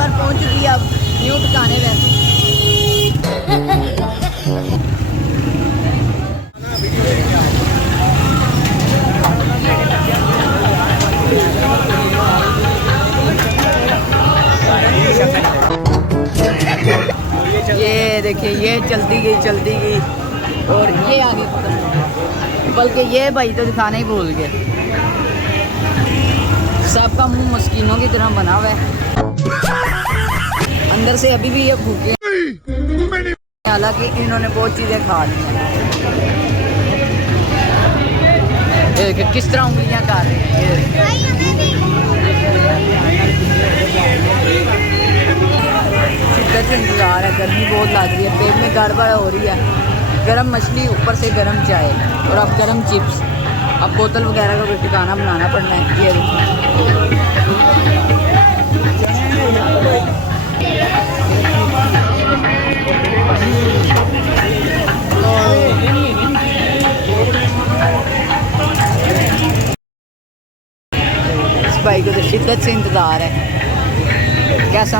बार पहुंच चुकी है अब न्यू ठिकाने में। ये देखिए ये चलती गई और ये आगे पता नहीं, बल्कि ये भाई तो दिखाना ही भूल गए। सबका मुंह मस्कीनों की तरह बना हुआ है, अंदर से अभी भी ये भूखे, हालांकि इन्होंने बहुत चीज़ें खा ली हैं। किस तरह उंगलियां खा रहे हैं। शिद्दत से इंतज़ार है, गर्मी बहुत लग रही है, पेट में गड़बड़ हो रही है। गरम मछली, ऊपर से गरम चाय और अब गरम चिप्स। अब बोतल वगैरह का कोई ठिकाना बनाना पड़ना है। ये इस भाई को तो शिद्दत से इंतज़ार है। कैसा